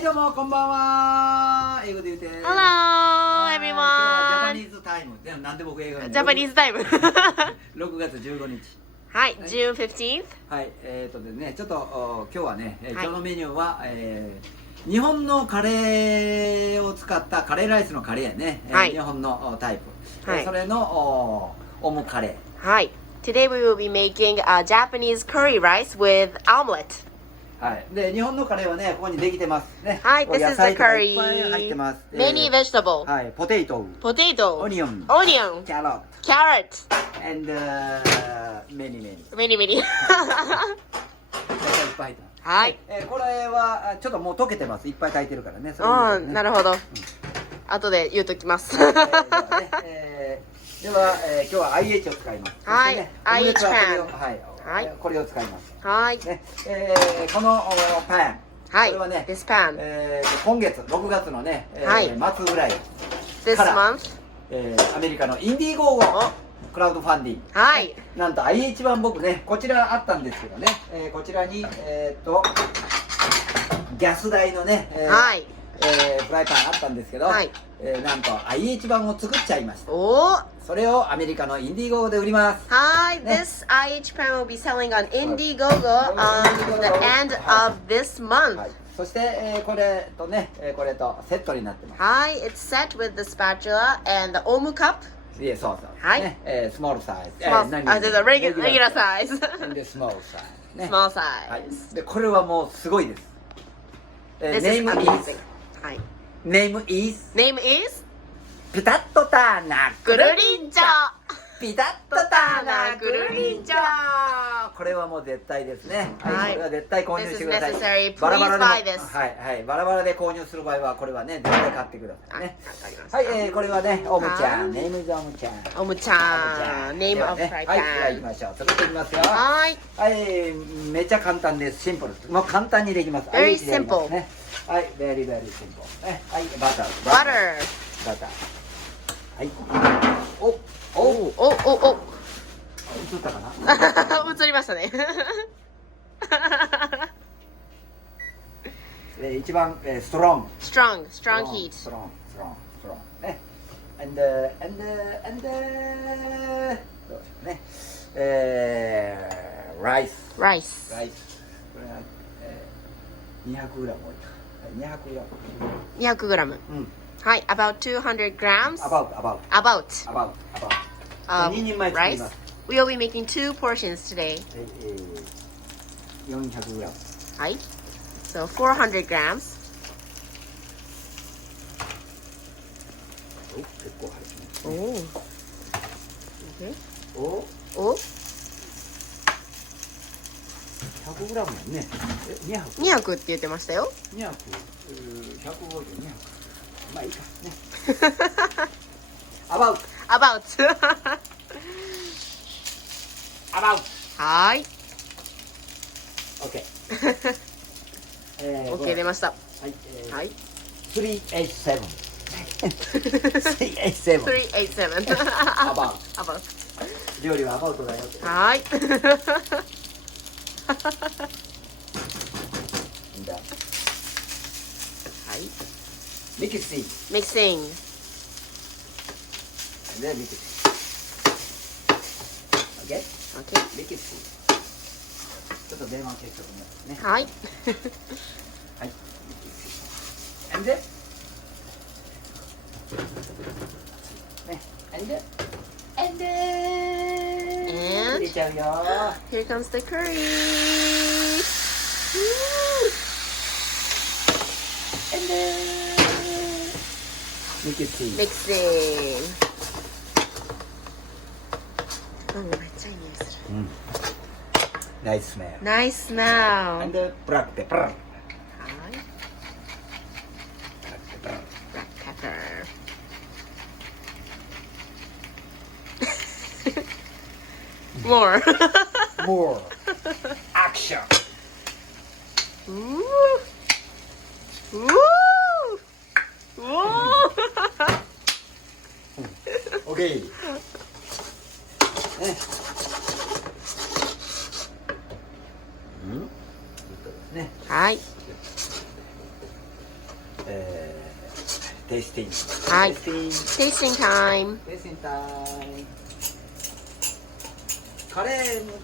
はいどうもこんばんは。英語で言うて。Hello 今日はジャパ everyone! ニーズタイム。でもなんで僕英語やねん。ジャパニーズタイム6月15日。はい、June 15th はい、でね、ちょっと今日はね、はい今日のメニューは、日本のカレーを使ったカレーライスのカレーやね、はい日本のタイプ、はいそれのオムカレはい Today we will be making a Japanese curry rice with omelet ー、はい、で日本のカレーはねここにできてますね。はい、こう this 野 is the 菜とかいっ curry ぱい入ってます。 Many vegetable はい、ポテト、 Potato オニオン、 Onion キャロット Carrot and many Many many 野菜いっぱい入ってます。はいこれはちょっともう溶けてます。いっぱい炊いてるからね。それあー、ねなるほど後で言うときますでは、今日は IH を使います。はいそしてね IH オムレツはこれをパはい、はいこれを使います。はいね、このパン、はいこれはね、 This pan 今月6月のね、はい末ぐらい、This から month アメリカのインディーゴーゴクラウドファンディング。はいなんと IH 版僕ね、こちらあったんですけどね、こちらにギャス台のね、はいフライパンあったんですけど、はいなんと IH 版を作っちゃいました。おーそれをアメリカのインディーゴーゴで売ります。Hi, ね this IH pan will be selling on Indiegogo on the end of this month. はい、そして、これとね、これとセットになってます。 Hi, it's set with the spatula and the omu cup. いえ、そうそう。はいね、スモールサイズ。 Small, the regular size. で、スモールサイズ。ね。 Small は size. い。で、これはもうすごいです。This is name amazing. is Hi. name is Name is ピタッとターナぐるりんちょ。ピタッとターナぐるりんちょ。これはもう絶対ですね。はいはい、これは絶対購入してください。 This is necessary. バラバラでも Please buy this. はいはいバラバラで購入する場合はこれはね絶対買ってくださいね。わかりましたはい、これはねオムちゃん、はいネームズオムちゃん。オムちゃん。Name では of ね fry はい、では行き pan. ましょう。作っていきますよ。はい。はい、めっちゃ簡単です。シンプルです。もう簡単にできます。 Very IH でやります simple. ね。はい、very very simple。ね、はい、バター。 Butter. バター。はい。お、おお、おお映ったかな。お。映りましたね。一番、ストロング。Strong ス heat. トロング。ね。and どうしようね。ライス。 Rice. ライス。これは、200グラム多いか。200グラム。 200g. うん。はい、about 200 grams. about About. 2人前作りま rice. す。 We'll be making 2 portions today. 400グラム。はい。So 400 grams. お、結構入ってますおね。お。お、お。 100グラムやね。200。 200って言ってましたよ。 200、150、200。まあいいかね。about About. about はーい。OK。OK 出ました。はい。はい。 387。387。 387. about About. 料理は about だよって。はーい。だ。はい。ミキシー。Mixing. でミキシー。OK？ OK。ミキシー。ちょっと電話消しとくね。はい。はい。And then? ね。And then? And then? And? 入れちゃうよ。 Here comes the curry. And then? ミキシー。 Mixing. めっちゃいい匂いする。うん。ナイスメル。Nice smell. And then ブラックペッパー。はい。ブラックペッパー。 Black pepper. More. More action. Ooh. Ooh. Ooh. OK。ね。うん。ね。はい。テイスティング。はい。テイスティング。 Tasting time. テイスティングタイム。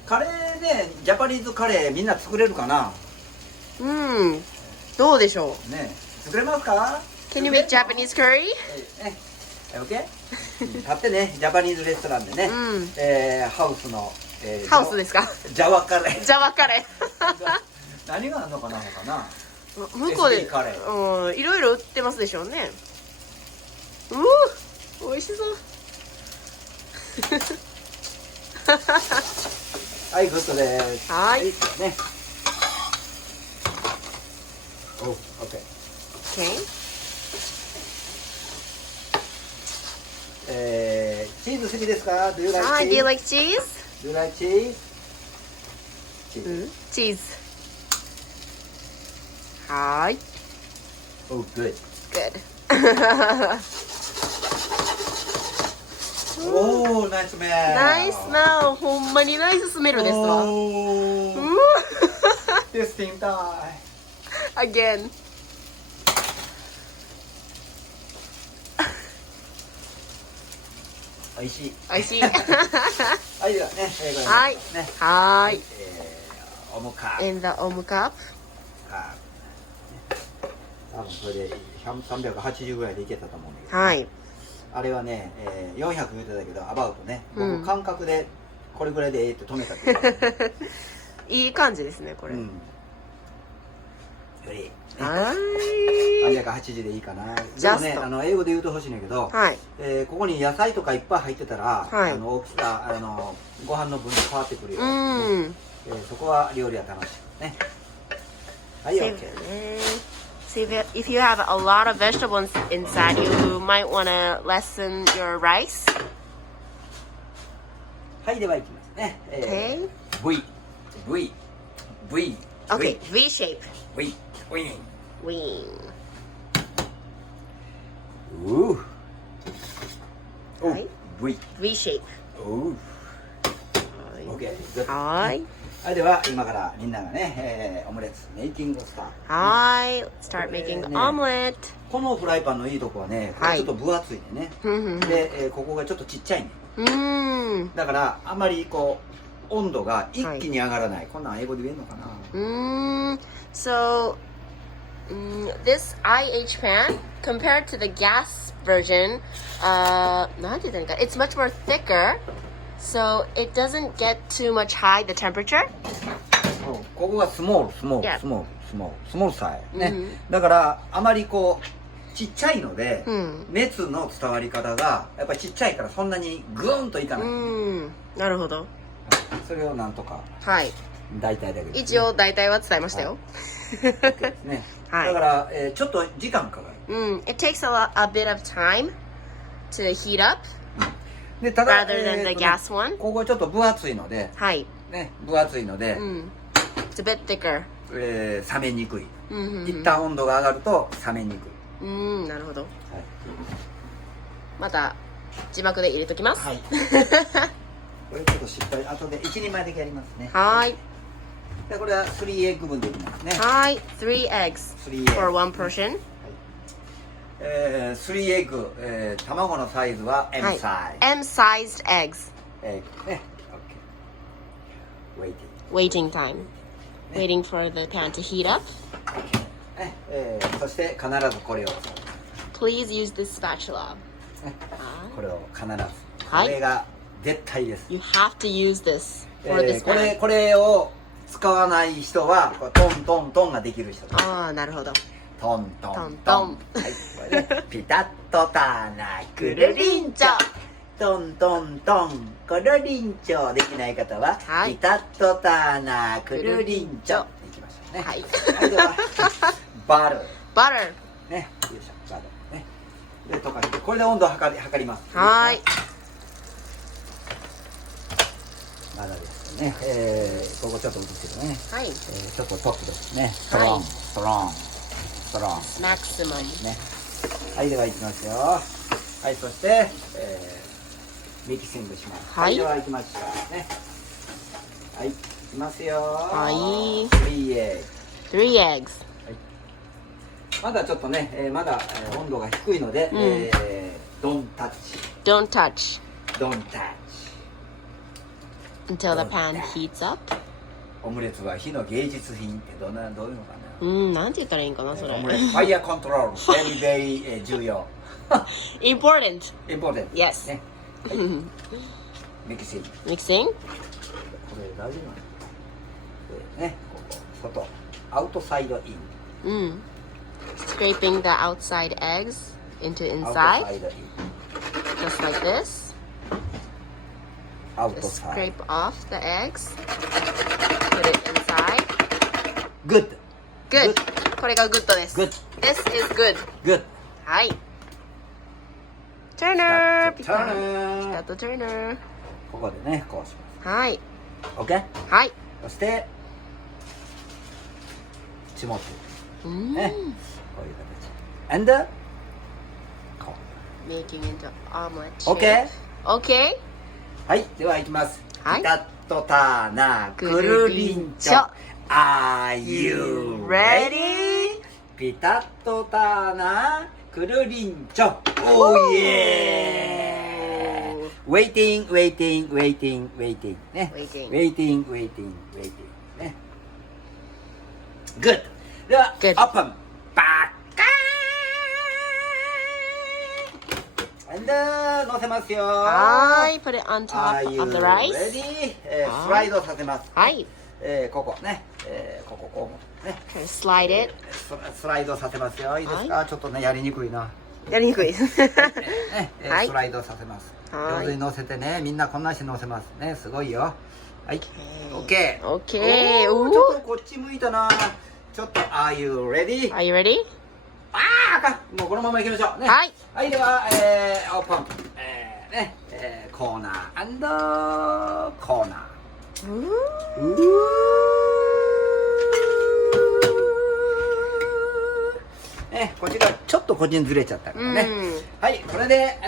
カレーね、ジャパニーズカレーみんな作れるかな。どうでしょう。ね、作れますか？ Can you make Japanese curry? OK？ 買ってね、ジャパニーズレストランでね、ハウスの、ハウスですか？ジャワカレー。ジャワカレー。何があるのかな他な。向こうで SD カレー。いろいろ売ってますでしょうね。美味しそう。はい、グッドです。はいね。お、OK。Okay. チーズ好きですか？ Do you like Do you cheese? like cheese? Do you like cheese? チーズ。チーズ。はい。Oh, good. Good. Oh, nice smell. ナイスな、ほんまにナイススメルですわ。Oh, tasting time. Again. 美味しい。美味しい。はい、ではね、はいね、はーい。オムカー。 In the omu cup. 多分これで380ぐらいでいけたと思うんだけど、はい。あれはね、400言ってたけどアバウトね、うん僕感覚でこれぐらいでええって止めたっていういい感じですね、これ。うん、より、ね、は380でいいかな。でも Just ね、英語で言うとほしいんだけど、はい。ここに野菜とかいっぱい入ってたら、はい大きさご飯の分で変わってくるよ、そこは料理は楽しいね。はい、 Save OK。 So if you have a lot of vegetables inside, you might want to lessen your rice. はい、ではいきますね。Okay. V Okay, V shape. V Wing. はい V V shape. OK、good。はい。はい、では今からみんながね、オムレツメイキングスタート。はい。Let's start making これね omelet. このフライパンのいいとこはね、これちょっと分厚いね。で、ここがちょっとちっちゃいね。だからあまりこう温度が一気に上がらない。こんなん英語で言えるのかな。So this IH pan compared to the gas version, なんて言ったらいいか、it's much more thicker, so it doesn't get too much high the temperature. ここがスモールサイね。だからあまりこうちっちゃいので、熱の伝わり方がやっぱりちっちゃいからそんなにグーンといかない。なるほど。それをなんとかはい。大体だけど、一応大体は伝えましたよ。ね。はい。だから、ちょっと時間かかる。It takes a bit of time to heat up でただ rather than the gas one. ここちょっと分厚いので、はい。ね、分厚いので、It's a bit thicker. 冷めにくい。一旦温度が上がると冷めにくい。なるほど。また字幕で入れときます。はい。これちょっとしっかり後で1人前だけやりますね。はい。でこれは3エッグ分でいきますね。はい。3 eggs for one person. 3エッグ、卵のサイズは M サイズ。M-sized eggs. ね。OK。Waiting time. Waiting for the pan to heat up. そして必ずこれを。Please use this spatula. これを必ず。はいこれが絶対です。 You have to use this for this これを使わない人はトントントンができる人。ああ、なるほど。トントントン。はい、これね、ピタッとタナくるりんちょ。トントントンくるりんちょできない方は、はいピタッとタナくるりんちょいきましょうね。はい。ではバル Butter. ね、よいしょバルね。で溶かしてこれで温度を測ります。はい。まだですね。ここちょっと映ってるね。はい。ちょっとトップですね。ストはいロン、ストロン、ストロン。 Maximum. ね。はい、ではいきますよ。はい、そして、ミキシングします。はいでは行きましょうね。はい、いきますよ。はい3 eggs。 3 eggs. まだちょっとね、まだ、温度が低いので、don't touch Don't touch don't touch until the pan heats up. オムレツは火の芸術品ってどういうのかな。なんて言ったらいいんかなそれ。オムレツファイヤーコントロール very very 重要。Important. important Yes. ね。はい。ミキシング。Mixing. これ大丈夫なの？ね、ここ外アウトサイドイン。Scraping the outside eggs into アウトサ inside, イドイン。 just like this. アウト Just サイ scrape ド。off the eggs. Put it inside. Good. Good. これがグッドです。 Good. This is good. Good. はい。Turner! ピタッと turn ピタッと Turner。ここでね、こうしまはい。す。OK? はい。そしてちもってね、こういう形。And こう。 Making into omelet OK? shape. OK? はい、では行きます。はいピタッとターナーくるりんちょ。Are you ready? ピタッとターナーくるりんちょ。Oh yeah! Waiting, waiting, waiting, waiting. ね。Waiting. Waiting, waiting, waiting. ね。Good. では、オ Good. ープン。バッカーン And 乗せますよ。はい。Put it on Are top you of the rice. ready? スライドさせます。はい。ここね。ここね。Kind of slide it. スライドさせますよ。いいですか？ちょっとね、やりにくいな。やりにくい。ね、はいスライドさせます。はい上手に乗せてね、みんなこんなして乗せますね。すごいよ。はい。OK。 OK。おーちょっとこっち向いたな。ちょっと Are you ready? Are you ready? ああかん。もうこのまま行きましょうね。はい。はい、では、オープン。ね、コーナーコーナー。ね、こっちがちょっとこっちにずれちゃったからね。はい、これで、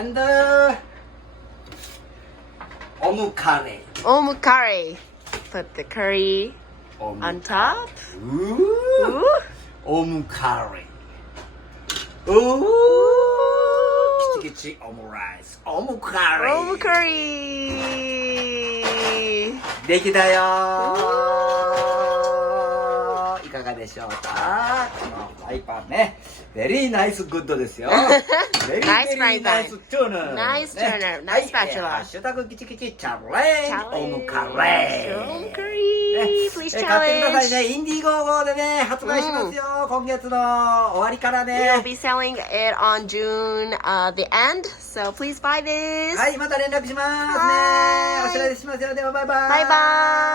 オムカレー。Om curry. Put the curry オム on top. オムカレー。キチキチオムライス。オムカレー。 Om curry. できたよー。いかがでしょうか？このフライパンね。ベリーナイスグッドですよ。ベリー Nice ベリーナイスチューナー。 Nice ね turner. はい Nice spatula. ハッシュタグキチキチチャレンジオムカレー。 Om curry. Please 買ってください challenge. ね。インディゴー号でね、発売しますよ。今月の終わりから We ね will。be selling it on June the end. So please buy this. はい、また連絡しますね。はーいお知らせしますよ。ではバイバイ。バイバイ。